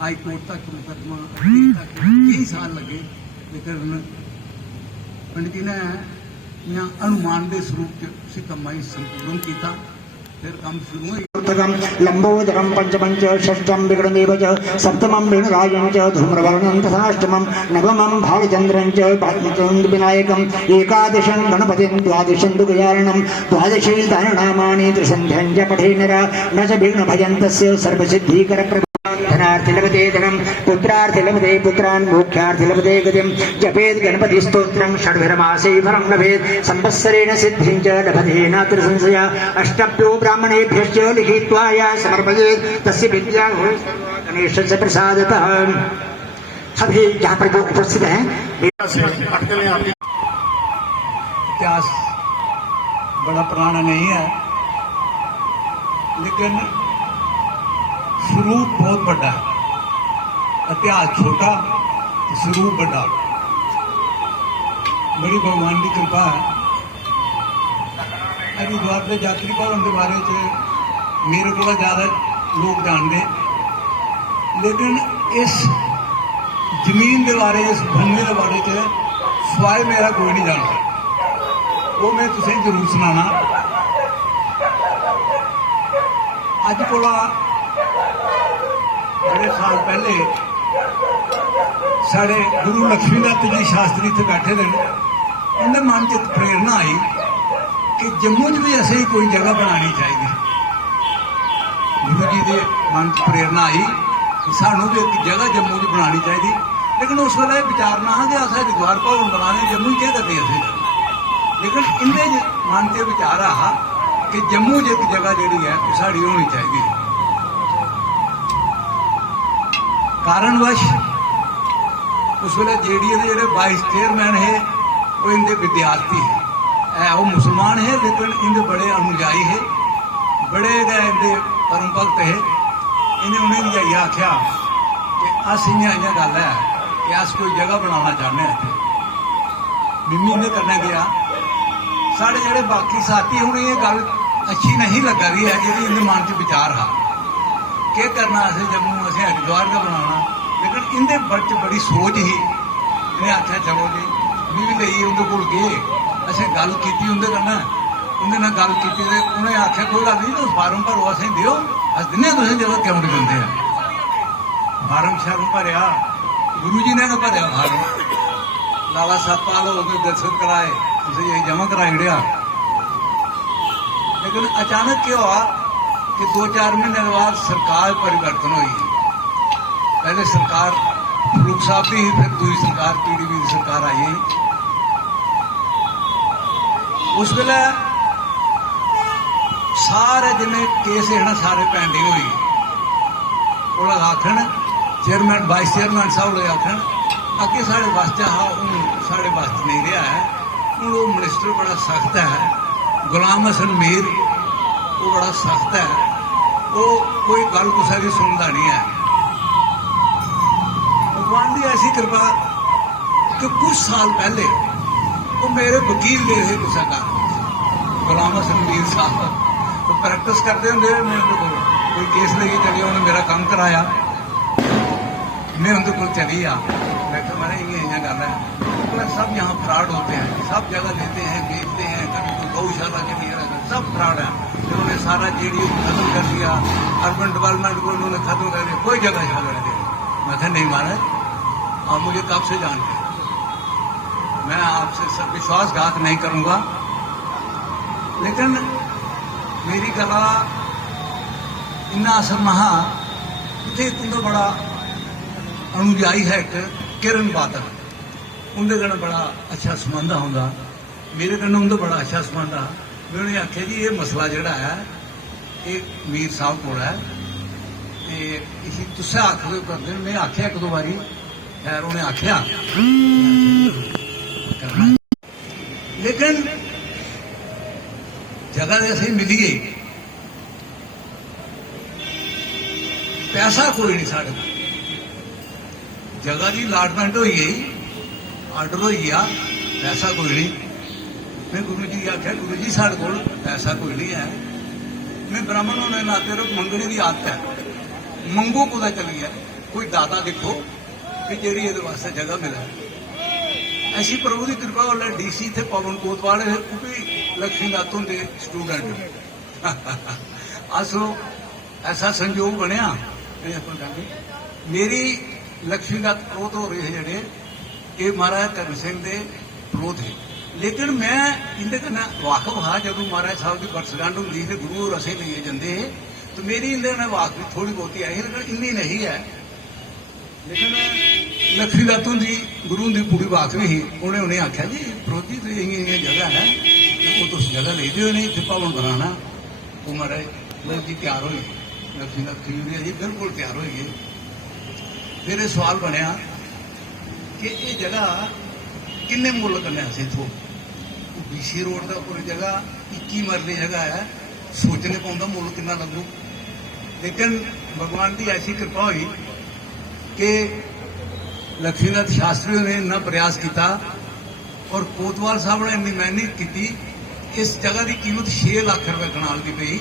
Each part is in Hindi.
हाई कोर्ट तक मुकदमा अपील तक कई साल लगे, लेकिन पंडित जी ने यहाँ अनुमान के स्वरूप से कम संपूर्ण किया। फिर काम शुरू हुई। लंबोदरम पंचमंच षष्ठम विगणमेव च सप्तमं वेणुराजं च धूम्रवर्णं तथाष्टमं नवमं भालचन्द्रं च विनायकम् एकादशं गणपतिं द्वादशं दुःखयारणं द्वादशे दाननामानि त्रिसन्ध्यं च पठे नरा न च विघ्नभजन्तस्य सर्वसिद्धिकरप्रभु धनार्थी लभते धनम पुत्रार्थी लभते पुत्रान् मोक्षार्थी लभते गतिं जपेत् गणपति स्तोत्रं षड्भिर्मासे फलं लभेत् संवत्सरेण सिद्धिं च लभते नात्र संशया अष्टभ्यो ब्राह्मणेभ्यश्च लिखित्वा या समर्पयेत् तस्य विद्या गणेशस्य प्रसादतः। सभी यहाँ पर जो उपस्थित हैं इतिहास बड़ा पुराना नहीं है, लेकिन स्वरूप बहुत बड़ा है। इतिहास छोटा, स्वरूप बड़ा। बड़ी भगवान की कृपा है। हरिद्वार के यात्री भवन के बारे में मेरे को ज़्यादा लोग जानते, लेकिन इस जमीन के बारे, इस भूमि के बारे में स्वाय मेरा कोई नहीं जानता। वो मैं तुसें जरूर सुनाना। अज को बड़े साल पहले साढ़े गुरु लक्ष्मीनाथ जी शास्त्री इतने बैठे थे, उन्हें मन च प्रेरणा आई कि जम्मू च भी ऐसे ही कोई जगह बनानी चाहिए। गुरु जी के मन च प्रेरणा आई कि सानू भी एक जगह जम्मू च बनानी चाहिए, लेकिन उस वेले विचार ना कि अस हरिद्वार भवन बनाने जम्मू क्या करते असें, लेकिन इन्हें मन से विचार आ कि जम्मू च एक जगह जी है वो साड़ी होनी चाहिए। कारणवश उस वे जेडीए के जोड़े 22 चेयरमैन है वो इनके विद्यार्थी है, वो मुसलमान है, लेकिन इनके बड़े अनुयायी है, बड़े इनके परम भगत है। इन्हें उन्हें जाइए आख्या कि अस इन्हें इं गल है कि अस कोई जगह बनाना चाहते हैं इतने। मिम्मी ने करने गया, साढ़े जोड़े बाकी साथी हूँ ये गल अच्छी नहीं लगा रही है जी, इनके मन च विचार हा क्या करना असें जम्मू असें हरिद्वार का बनाना, लेकिन इनके बच बड़ी सोच ही। इन्हें आख्या चलो जी भी लईए उनके कोल गए, असें गल की उनके कन्नै, उन्हें गल की तो उन्हें आख्या कोई गल नहीं, तुम फार्म भरो असें दिओ, अस दिन्ने तुसें जगह क्यों नहीं दिंदे। फार्म शार्म भरिया, गुरु जी ने भरिया फार्म, लाला साहब पाल हो गए दर्शन कराए, उसे यही जमा कराई उड़िया। लेकिन अचानक क्या हुआ कि 2-4 महीने बाद सरकार परिवर्तन हुई। पहले सरकार फरूक साहब की, फिर दूसरी सरकार पीडीपी की सरकार आई। उस वेले सारे जिन्हें केस है ना सारे पेंडिंग हुई। वो आखन चेयरमैन 22 चेयरमैन साहब लोग आखन अगे साढ़े बस च हा, हूँ साढ़े बस च नहीं रहा है। हूँ वो मिनिस्टर बड़ा सख्त है, गुलाम हसन मीर वो बड़ा सख्त है, वो कोई गल कुछ भी सुनता नहीं है। भगवान की ऐसी कृपा कि कुछ साल पहले वो मेरे वकील दे थे कुछ का गुलाम हसन मीर साहब, वो प्रैक्टिस करते होंगे, मैं उनके को कोई केस लेके चली, उन्हें मेरा काम कराया, मैं उनके को चली आ, मैं तो मैंने ये गल है सब यहाँ फ्रॉड होते हैं, सब जगह लेते हैं, बेचते हैं, कभी कोई गौशाला के लिए सब फ्रॉड है। उन्होंने सारा जेडी खत्म कर दिया, अर्बन डेवलपमेंट को उन्होंने खत्म कर दिया, कोई जगह यहाँ रह गया। मैं कहा नहीं महाराज, आप मुझे कब से जानते हैं, मैं आपसे सब विश्वासघात नहीं करूंगा, लेकिन मेरी कला इन्ना असर महा इतने बड़ा अनुयायी है एक किरण बादल, उनके कन्नै बड़ा अच्छा संबंध होंदा, मेरे कन्नै उनका बड़ा अच्छा संबंध आ। मैं उन्हें आख्या जी ये मसला जोड़ा है ये मीर साहब को है, इसी तुस आख करते, मैं आख्या एक दो बारी, खैर उन्हें आख्या, लेकिन जगह ऐसे मिली गई, पैसा कोई नहीं साढ़े को, जगह की अलाटमेंट हो गई, आर्डर हो गया, पैसा कोई नहीं। मैं गुरु जी आख्या गुरु जी साढ़े को पैसा कोई नहीं है, मैं ब्राह्मण होने नाते मंगने की आदत है, मंगो कुदा चल गया, कोई दाता दिखो कि ਜਿਹੜੀ ਇਹਦੇ ਵਾਸਤੇ ਜਗ੍ਹਾ ਮਿਲੇ। ऐसी प्रभु की कृपा वाला डीसी थे पवन कोतवाल है, वो भी लक्ष्मी दातों के स्टूडेंट। असो ऐसा संयोग बनया मेरी लक्ष्मी दात प्रोत हो रहे हैं जेडे ये महाराज करण सिंह के प्रोत है, लेकिन मैं इनके कन्नै वाकफ हाँ जब महाराज साहब की वर्षगंढ होंगी तो गुरु और असें लिए जाते हैं तो मेरी इनके कन्नै वाकफी थोड़ी बहुती आई, लेकिन इन्नी नहीं है। लेकिन लक्ष्मी दातों की गुरु की पूरी वाकफी ही उन्हें उन्हें आख्या जी प्रोत जी तो ये जगह है वो तो जगह ले दो नहीं इतने भवन बनाना। वो महाराज लोग जी तैयार हो गए, लक्ष्मी दात खजूरिया जी बिल्कुल तैयार हो गए। फिर सवाल बनया कि ये जगह किन्ने मुल करने से इतों बीसी रोड का पूरी जगह 21 मरले जगह है, सोचने पाँदा मुल कितना लगू। लेकिन भगवान की ऐसी कृपा हुई कि लक्ष्मीनाथ शास्त्री ने इन्ना प्रयास किया और कोतवाल साहब ने इन्नी मेहनत की। इस जगह की कीमत 6 लाख रुपए कनाल की पई,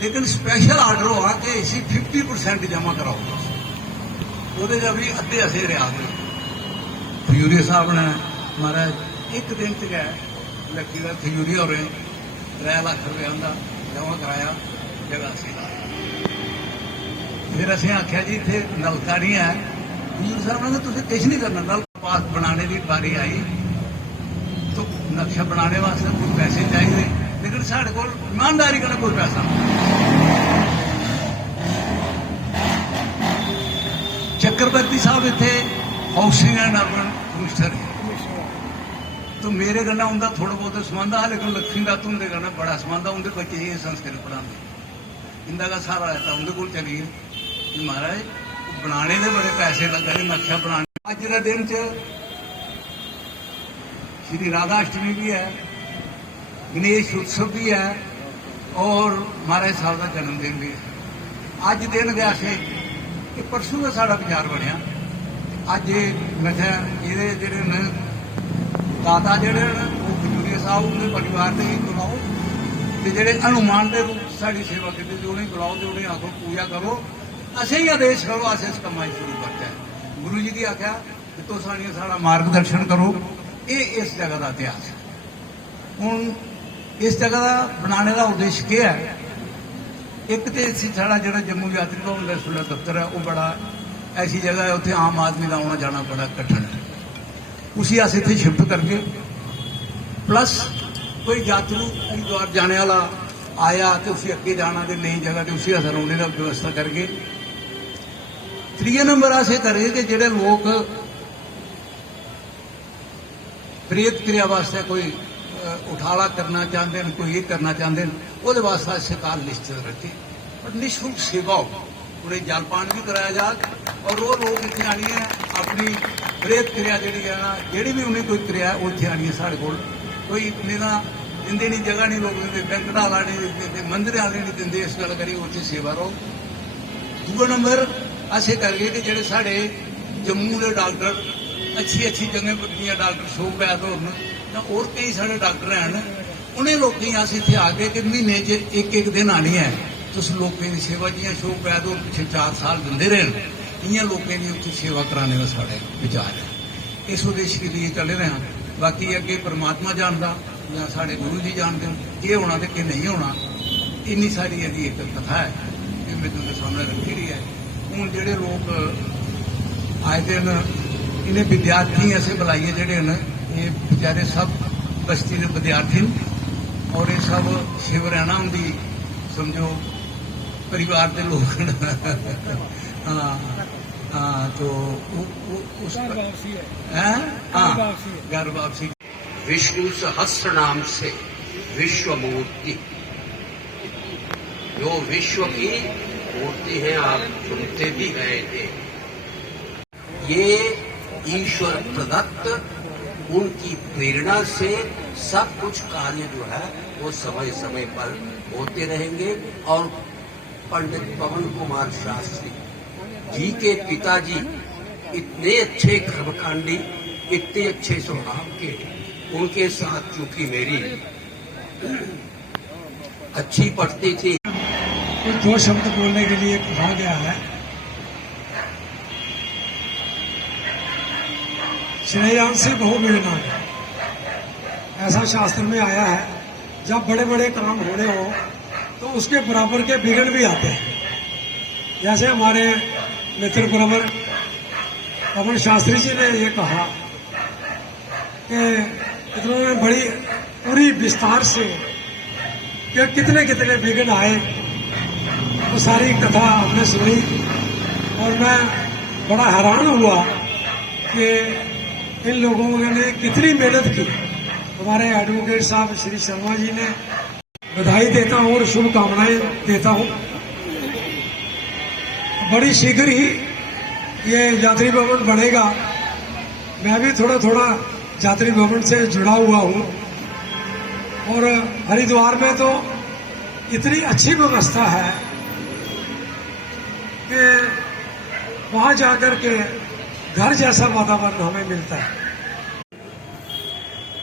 लेकिन स्पैशल आर्डर हुआ कि इसी 50% जमा कराओ। वो भी अद्धे असे रहा गए। खजूरिया साहब ने महाराज एक दिन च गए लक्ष्मीनाथ खजूरिया हो 3 लाख रुपया का जमा कराया जगह से। फिर असें आख्या जी इतने नलका नहीं है। खजूर साहब ने तुझे कुछ नहीं करना, नल पास बनाने की बारी आई तो नक्शा बनाने वास्ते कोई पैसे चाहिए, लेकिन साढ़े को ईमानदारी का कोई पैसा चक्रवर्ती साहब इतने हाउसिंग एंड अर्बन कमिश्नर है, तो मेरे कन्नै उनका थोड़ा बहुत संबंध है, लेकिन लक्ष्मी दात उनके कन्नै बड़ा संबंध है। उनके बच्चे ये संस्कृत पढ़ाते इनका का सारा रहता उनके को चलिए कि महाराज बनाने के बड़े पैसे लगे नक्शा बनाने। अज के दिन च श्री राधाअष्टमी भी है, गणेश उत्सव भी है और महाराज साहब का जन्मदिन भी है। अज दिन गया से कि परसों का साड़ा विचार बनया अज मैं ये जोड़े दाता जोड़े खजूरिया साहब उनके परिवार के ही बुलाओ, तो जोड़े हनुमान के रूप साड़ी सेवा की उन्हें बुलाओ तो उन्हें आखो पूजा करो, असें ही आदेश करो अस इस कमां शुरू करते हैं। गुरु जी की आख्या कि तुस आनिए साड़ा मार्गदर्शन करो। ये इस जगह का इतिहास है। हुण इस जगह का बनाने का उद्देश्य क्या है? एक तो साड़ा जो जम्मू यात्री भवन का सुलह दफ्तर है वो बड़ा ऐसी जगह है, उत्थे आम आदमी का आना जाना बड़ा कठिन है। उसी अस इतने शिफ्ट करके प्लस कोई यात्रु हरिद्वार जाने वाला आया तो उसी अगे जाना तो नई जगह तो उसी असर होने का व्यवस्था करके। 3 नंबर अस करें कि जोड़े लोग प्रेत क्रिया वास्ते कोई उठाला करना चाहते हैं, कोई ये करना चाहते हैं, वो वास्ते अस काल निश्चित रखे पर निःशुल्क सेवा हो, उन्हें जलपान भी कराया जाए और वो लोग इतने आनी है अपनी प्रेत क्रिया जी है ना जी भी उन्हें कोई क्रिया वो इतने आनी है। साढ़े को कोई इतने ना दिंदे नहीं, जगह नहीं लोग देंगे, बैंक वाला नहीं देंगे, मंदिर वाले नहीं देंगे, इस गल करिए उत्थे सेवा रहो। 2 नंबर असें करके कि जेडे साढ़े जम्मू के डॉक्टर अच्छी जगह डॉक्टर शोक बैद और कई साढ़े डॉक्टर हैं, उन्हें लोगों अस इतने आके कि महीने एक दिन आनी है तो उस लोगों की सेवा जियां शोक बैद और पिछले 4 साल दिंदे रहे इं लोगों की उत्थे सेवा कराने का साढ़े विचार है। इस उद्देश्य के लिए चले रहे हैं। बाकी अगे परमात्मा जानता या साढ़े गुरु जी जानते कि होना तो कि नहीं होना, इन्नी सारी यदि एक कथा है कि मैं तुमके सामने रखी रही है। हूँ जोड़े लोग आए दिन इन्हें विद्यार्थी असें बुलाइए जोड़े न ये बेचारे सब बस्ती के विद्यार्थी और ये सब शिवरैना उनकी समझो परिवार के लोग हाँ हाँ तो उस घर वापसी विष्णु सहस्र नाम से विश्व मूर्ति, जो विश्व की मूर्ति है आप सुनते भी गए थे। ये ईश्वर प्रदत्त उनकी प्रेरणा से सब कुछ कार्य जो है वो समय समय पर होते रहेंगे। और पंडित पवन कुमार शास्त्री जी के पिताजी इतने अच्छे कर्मकांडी, इतने अच्छे स्वभाव के, उनके साथ चूंकि मेरी अच्छी पड़ती थी। कुछ 2 शब्द बोलने के लिए कहा गया है श्रेयांसी बहुविघ्नानि, ऐसा शास्त्र में आया है। जब बड़े बड़े काम होने हो तो उसके बराबर के विघ्न भी आते हैं। जैसे हमारे मित्र प्रवर पवन शास्त्री जी ने ये कहा कि इन्होंने बड़ी पूरी विस्तार से कि कितने कितने विघ्न आए, वो सारी कथा हमने सुनी और मैं बड़ा हैरान हुआ कि इन लोगों ने कितनी मेहनत की। हमारे एडवोकेट साहब श्री शर्मा जी ने बधाई देता हूँ और शुभकामनाएं देता हूँ। बड़ी शीघ्र ही ये यात्री भवन बनेगा। मैं भी थोड़ा थोड़ा यात्री भवन से जुड़ा हुआ हूँ और हरिद्वार में तो इतनी अच्छी व्यवस्था है कि वहां जाकर के घर जैसा वातावरण हमें मिलता है।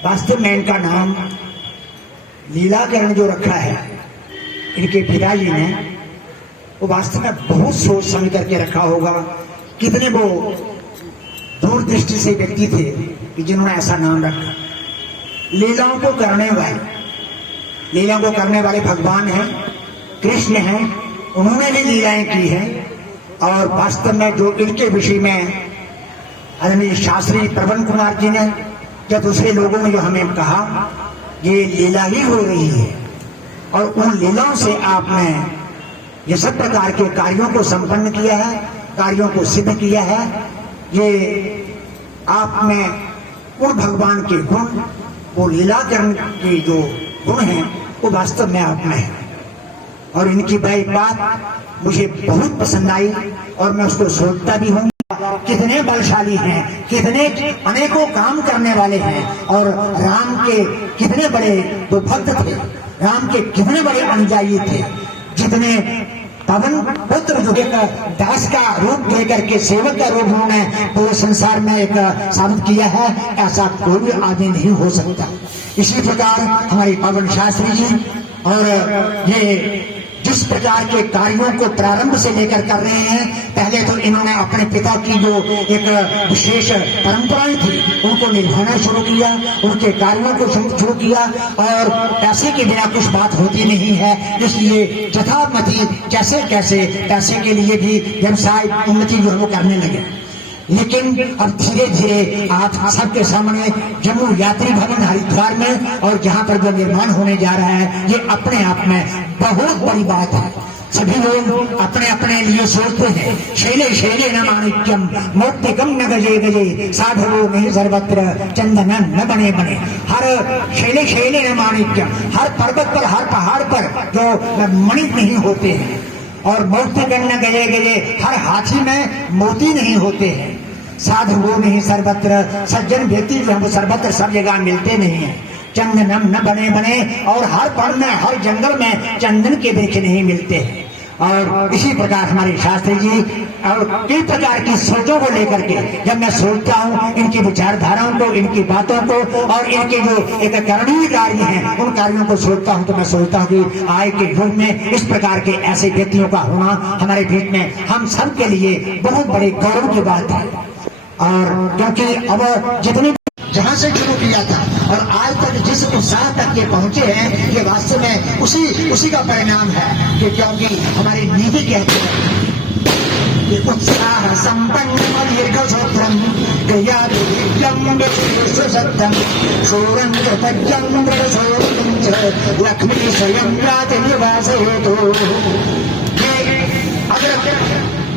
वास्तव में इनका नाम लीलाकरण जो रखा है इनके पिताजी ने, वो वास्तव में बहुत सोच समझ करके रखा होगा। कितने वो दूरदृष्टि से व्यक्ति थे कि जिन्होंने ऐसा नाम रखा। लीलाओं को करने वाले भगवान हैं, कृष्ण हैं, उन्होंने भी लीलाएं की हैं। और वास्तव में जो इनके विषय में आदरणीय शास्त्री प्रवन कुमार जी ने या दूसरे लोगों ने जो हमें कहा, ये लीला ही हो रही है और उन लीलाओं से आपने ये सब प्रकार के कार्यों को संपन्न किया है, कार्यों को सिद्ध किया है। ये आप में उन भगवान के गुण, वो लीलाकरण के जो गुण हैं, वो वास्तव में आप में है। और इनकी बात मुझे बहुत पसंद आई और मैं उसको सोचता भी हूँ। कितने बलशाली हैं, कितने अनेकों काम करने वाले हैं और राम के कितने बड़े वो भक्त थे, राम के कितने बड़े अनुयायी थे। जितने पवन पुत्र जो एक दास का रूप लेकर के सेवक का रूप उन्होंने पूरे संसार में एक साबित किया है, ऐसा कोई भी आदमी नहीं हो सकता। इसी प्रकार हमारे पवन शास्त्री जी और ये जिस प्रकार के कार्यों को प्रारंभ से लेकर कर रहे हैं, पहले तो इन्होंने अपने पिता की जो एक विशेष परंपराएं थी उनको निभाना शुरू किया, उनके कार्यों को शुरू किया। और पैसे के बिना कुछ बात होती नहीं है, इसलिए यथामति कैसे कैसे पैसे के लिए भी व्यवसाय उन्नति जो है वो करने लगे। लेकिन अब धीरे धीरे आप सबके सामने जम्मू यात्री भवन हरिद्वार में और जहाँ पर जो निर्माण होने जा रहा है, ये अपने आप में बहुत बड़ी बात है। सभी लोग अपने अपने लिए सोचते हैं, शैले शैले न माणिक्यम मौक्तिकम न गजे गजे साधवो नहीं सर्वत्र चंदन न बने बने। हर शैले शैले न माणिक्यम, हर पर्वत पर हर पहाड़ पर जो मणि नहीं होते हैं, और मौक्तिकम न गजे गजे, हर हाथी में मोती नहीं होते हैं। साधु वो नहीं सर्वत्र, सज्जन व्यक्ति जो है वो सर्वत्र सब जगह मिलते नहीं है। चंदनम न बने बने, और हर वन में हर जंगल में चंदन के वृक्ष नहीं मिलते हैं। और इसी प्रकार हमारे शास्त्री जी और कई प्रकार की सोचों को लेकर के जब मैं सोचता हूँ, इनकी विचारधाराओं को, इनकी बातों को और इनके जो एक करणीय कार्य हैं उन कार्यों को सोचता हूँ, तो मैं सोचता हूँ कि आज के युग में इस प्रकार के ऐसे व्यक्तियों का होना हमारे बीच में हम सब के लिए बहुत बड़े गौरव की बात है। और क्योंकि अब जितनी जहाँ से शुरू किया था और आज तक जिस उत्साह तक ये पहुंचे हैं, ये वास्तव में उसी का परिणाम है कि क्योंकि हमारी नीति कहती है कि उत्साह संपन्न दीर्घ सूत्रम गया सत्यम शूरं कृतज्ञं लक्ष्मी स्वयं जाति निवास हेतु। अगर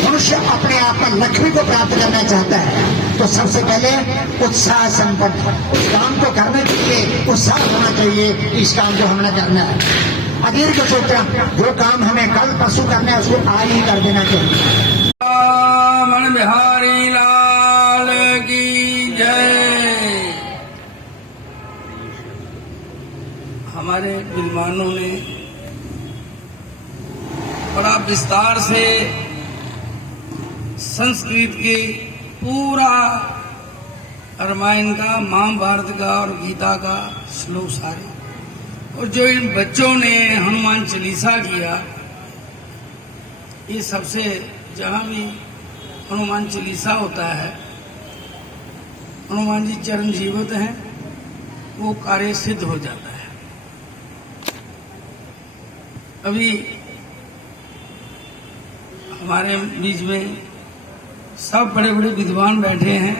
मनुष्य अपने आप में लक्ष्मी को प्राप्त करना चाहता है तो सबसे पहले उत्साह संपन्न, उस काम को करने के लिए उत्साह होना चाहिए। इस काम को हमने करना है। अदीर्घ सूत्र, जो काम हमें कल परसों करना है उसको आज ही कर देना चाहिए। मन बिहारी लाल की जय। हमारे विद्वानों ने बड़ा विस्तार से संस्कृत के पूरा रामायण का, महाभारत का और गीता का श्लोक सारे, और जो इन बच्चों ने हनुमान चालीसा किया, ये सबसे जहाँ भी हनुमान चालीसा होता है हनुमान जी चरण जीवित हैं, वो कार्य सिद्ध हो जाता है। अभी हमारे बीच में सब बड़े बड़े विद्वान बैठे हैं,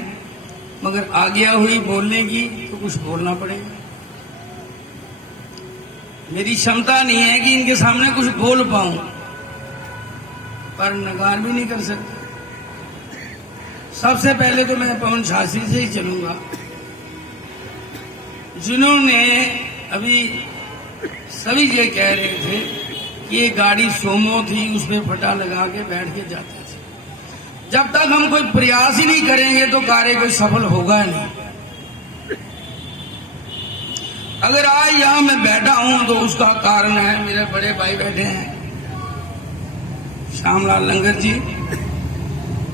मगर आज्ञा हुई बोलने की तो कुछ बोलना पड़ेगा। मेरी क्षमता नहीं है कि इनके सामने कुछ बोल पाऊं, पर नकार भी नहीं कर सकता। सबसे पहले तो मैं पवन शास्त्री से ही चलूंगा, जिन्होंने अभी सभी ये कह रहे थे कि ये गाड़ी सोमो थी, उसमें फटा लगा के बैठ के जाते थे। जब तक हम कोई प्रयास ही नहीं करेंगे तो कार्य कोई सफल होगा नहीं। अगर आज यहां मैं बैठा हूं तो उसका कारण है, मेरे बड़े भाई बैठे हैं श्यामलाल लंगर जी,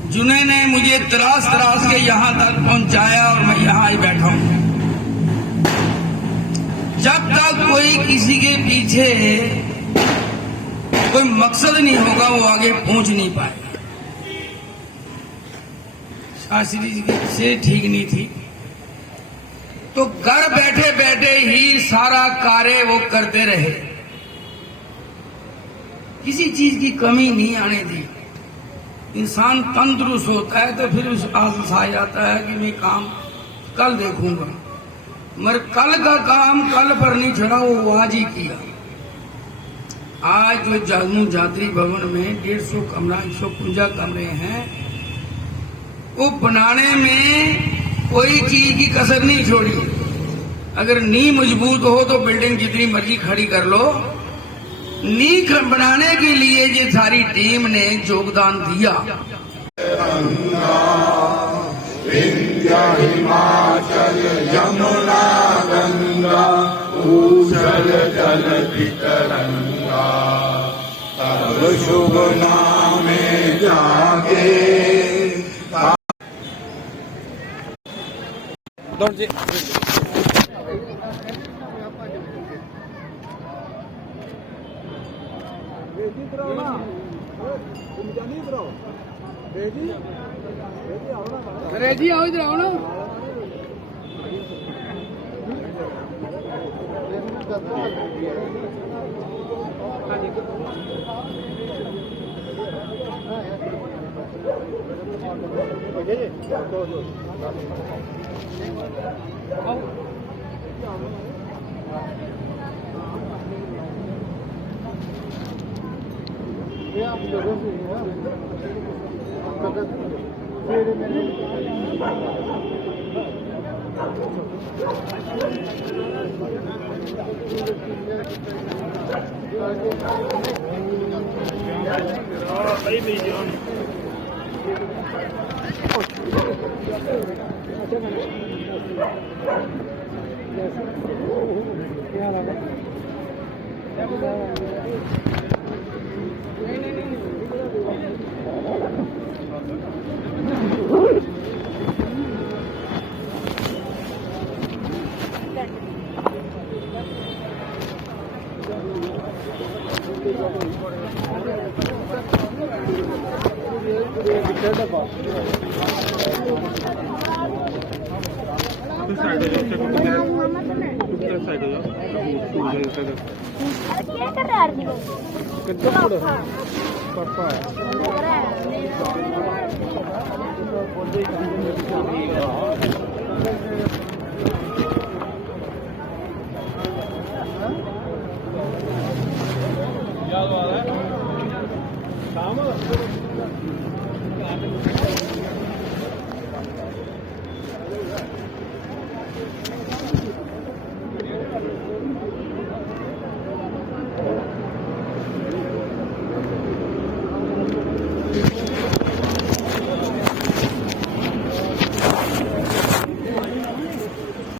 जिन्होंने मुझे तरास तरास के यहां तक पहुंचाया और मैं यहां ही बैठा हूं। जब तक कोई किसी के पीछे कोई मकसद नहीं होगा, वो आगे पहुंच नहीं पाएगा। शास्त्री जी की से ठीक नहीं थी, तो घर बैठे बैठे ही सारा कार्य वो करते रहे, किसी चीज की कमी नहीं आने दी। इंसान तंदुरुस्त होता है तो फिर उस आस आ जाता है कि मैं काम कल देखूंगा, मगर कल का काम कल पर नहीं छोड़ा, वो आज ही किया। आज जो जागनू जात्री भवन में 150 कमरा 151 कमरे हैं, वो बनाने में कोई चीज की कसर नहीं छोड़ी। अगर नींव मजबूत हो तो बिल्डिंग जितनी मर्जी खड़ी कर लो। नींव बनाने के लिए ये सारी टीम ने योगदान दिया। विंध्य हिमाचल यमुना गंगा ऊषल जल तरंगा, तब शुभ नामे जागे। रेजी आओ, इधर आओ ना। क्या कर रहा है पापा? याद आ रहा है?